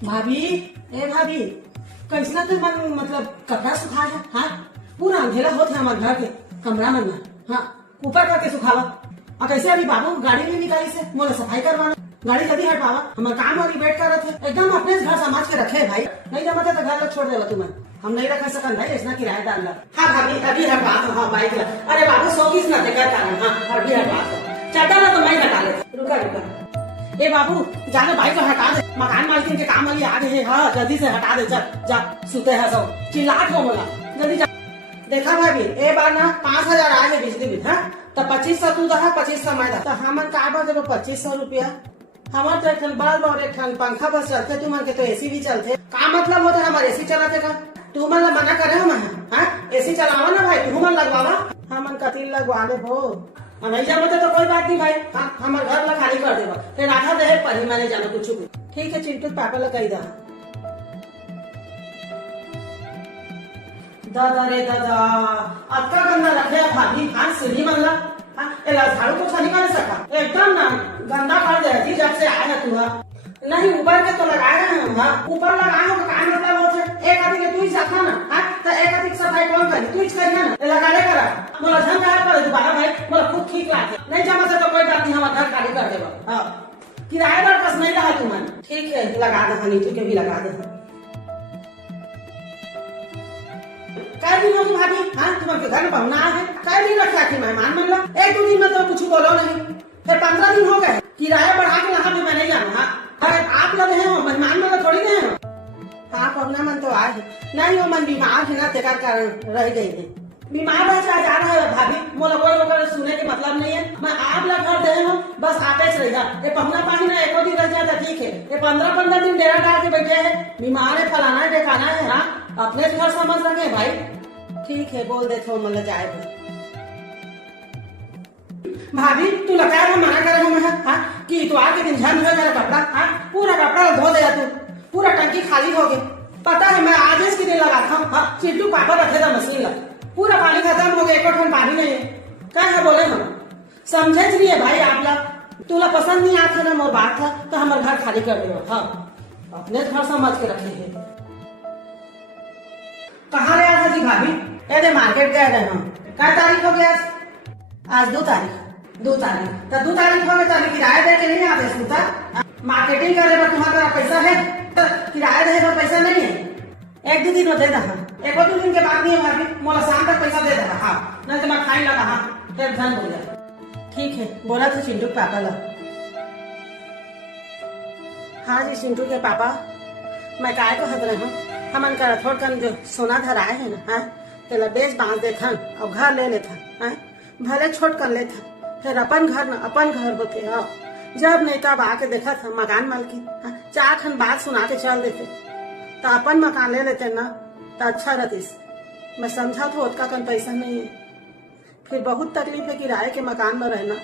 भाभी, ए भाभी, कैसना तो मन मतलब कपड़ा सुखा है। हाँ, पूरा अंधेरा होत है हमारे घर के कमरा में। हाँ, ऊपर करके सुखावा। और कैसे अभी बाबू गाड़ी नहीं निकाली से मोला सफाई करवाना। गाड़ी जल्दी हटवावा, हमारे काम वाली वेट कर रहे थे। एकदम अपने घर समाज के रखे है भाई। नहीं जमा तो घर लग छोड़ देवा तुम्हें। हम नहीं रख सकन भाई, ऐसा किराएदार ला। हाँ भाभी, अभी हटवा दो। हाँ बाइक ला। अरे बाबू शौकीस ना थे कर कारण। हाँ अभी हटवा दो। चलता ना तो मैं हटा लेते। रुका रुका। ए बाबू, जाने बाइक को हटा दे। मकान मालकिन के काम वाली आ गई है। हाँ जल्दी से हटा दे। चल जा, सुते है सब चिल्लाट हो बोला। जल्दी जा। देखा भाभी, ए बार ना 5,000 आए है बिजली बिल। हाँ तो 2500 तू दहा, 2500 मैं दहा। तो हमन का बा जब 2500 रुपया हमार तो एक बल्ब और एक पंखा बस चलते। तुम मन के तो एसी भी चलते। का मतलब होता है हमारे एसी चलाते का? तू मन ला मना करे हो मैं? हाँ एसी चलावा ना भाई, तू मन लगवावा। हमन कतील लगवा ले भो। नहीं जाना तो कोई बात नहीं भाई। हाँ हमारे घर ला खाली कर देगा। फिर आधा दे पर ही मैंने जाना कुछ भी। ठीक है चिंटू, पापा ला कही दादा रे दादा, अक्का गंदा रखे भाभी। हाँ सीढ़ी मन ला। हाँ झाड़ू तो नहीं कर सका। एकदम ना गंदा कर दे थी जब से आया है तू। नहीं ऊपर के तो लगाए हैं। हाँ ऊपर लगाए हो तो क्या मतलब हो? एक आदमी के तू ही सफा ना। हाँ तो एक आदमी सफाई कौन करे? तू ही करिए ना। लगा ले करा मोला झंग आया पर दोबारा भाई मोला खुद ठीक लागे। नहीं जमा से तो कोई बात नहीं, हमारा घर खाली कर देगा। हाँ किराएदार बस नहीं रहा तुमन। ठीक है लगा दे। नीतू के भी लगा दे। कई दिन होगी भाभी। हाँ तुम्हारे घर में पहुना है। कई दिन रखा थी मेहमान मन ला। 1-2 दिन में तो कुछ बोलो नहीं। फिर 15 दिन हो गए। किराया बढ़ा के यहाँ पे मैं नहीं जाना। हाँ आप लोग हैं मेहमान मन थोड़ी नहीं है। हाँ पहुना मन तो आए है। नहीं वो मन बीमार है ना, तेरा कारण रह गई है। बीमार रह जा रहा है भाभी। मोला कोई लोग सुने के मतलब नहीं है। मैं आप लोग घर दे हम बस आते रह जा। ये पहुना पानी ना एको दिन रह जाता ठीक है। ये 15-15 दिन डेरा डाल के बैठे है। बीमार है, फलाना है, ढेकाना है। हाँ अपने घर समझ रखे भाई। ठीक है बोल दे थो मतलब जाए भाभी। तू लगाया है मना करे मैं। हाँ कि इतवार के दिन झन हो मेरा कपड़ा। हाँ पूरा कपड़ा धो दिया तू। पूरा टंकी खाली हो गई। पता है मैं आज के दिन लगाता हूँ। हाँ चिट्टू पापा रखे था मशीन ला। पूरा पानी खत्म हो गया, एक ठन पानी नहीं है। क्या है बोले हम समझे नहीं है भाई। आप लोग तुला पसंद नहीं आते ना मोर बात था तो हमारे घर खाली कर दो। हाँ अपने घर समझ के रखे है। कहाँ ले आया था जी भाभी? अरे मार्केट गए रहे हम। क्या तारीख हो गया? आज 2 तारीख। 2 तारीख तो 2 तारीख हो गए तो अभी किराया दे के नहीं आते सुता। मार्केटिंग करे पर तुम्हारा पैसा है तो किराया दे पर पैसा नहीं है। 1-2 दिन में दे दहा। 1-2 दिन के बाद नहीं है भाभी। मोला शाम तक पैसा दे दहा। हाँ नहीं तो मैं खाई लगा। हाँ फिर धन बोल जाए। ठीक है बोला था चिंटू के पापा ला। हाँ जी चिंटू के पापा, मैं काय को हद रहे हूँ। हमन का थोड़ कन जो सोना धराए है ना। हाँ तेला बेच बांध देता और घर ले लेता। हाँ भले छोट कर लेता फिर अपन घर न अपन घर होते। हाँ जब नहीं तब आके देखा था मकान मालकिन। हाँ 4 खन बात सुना के चल देते तो अपन मकान ले लेते ना तो अच्छा रहतीस। मैं समझा तो उतना कन पैसा नहीं है। फिर बहुत तकलीफ है किराए के मकान में रहना।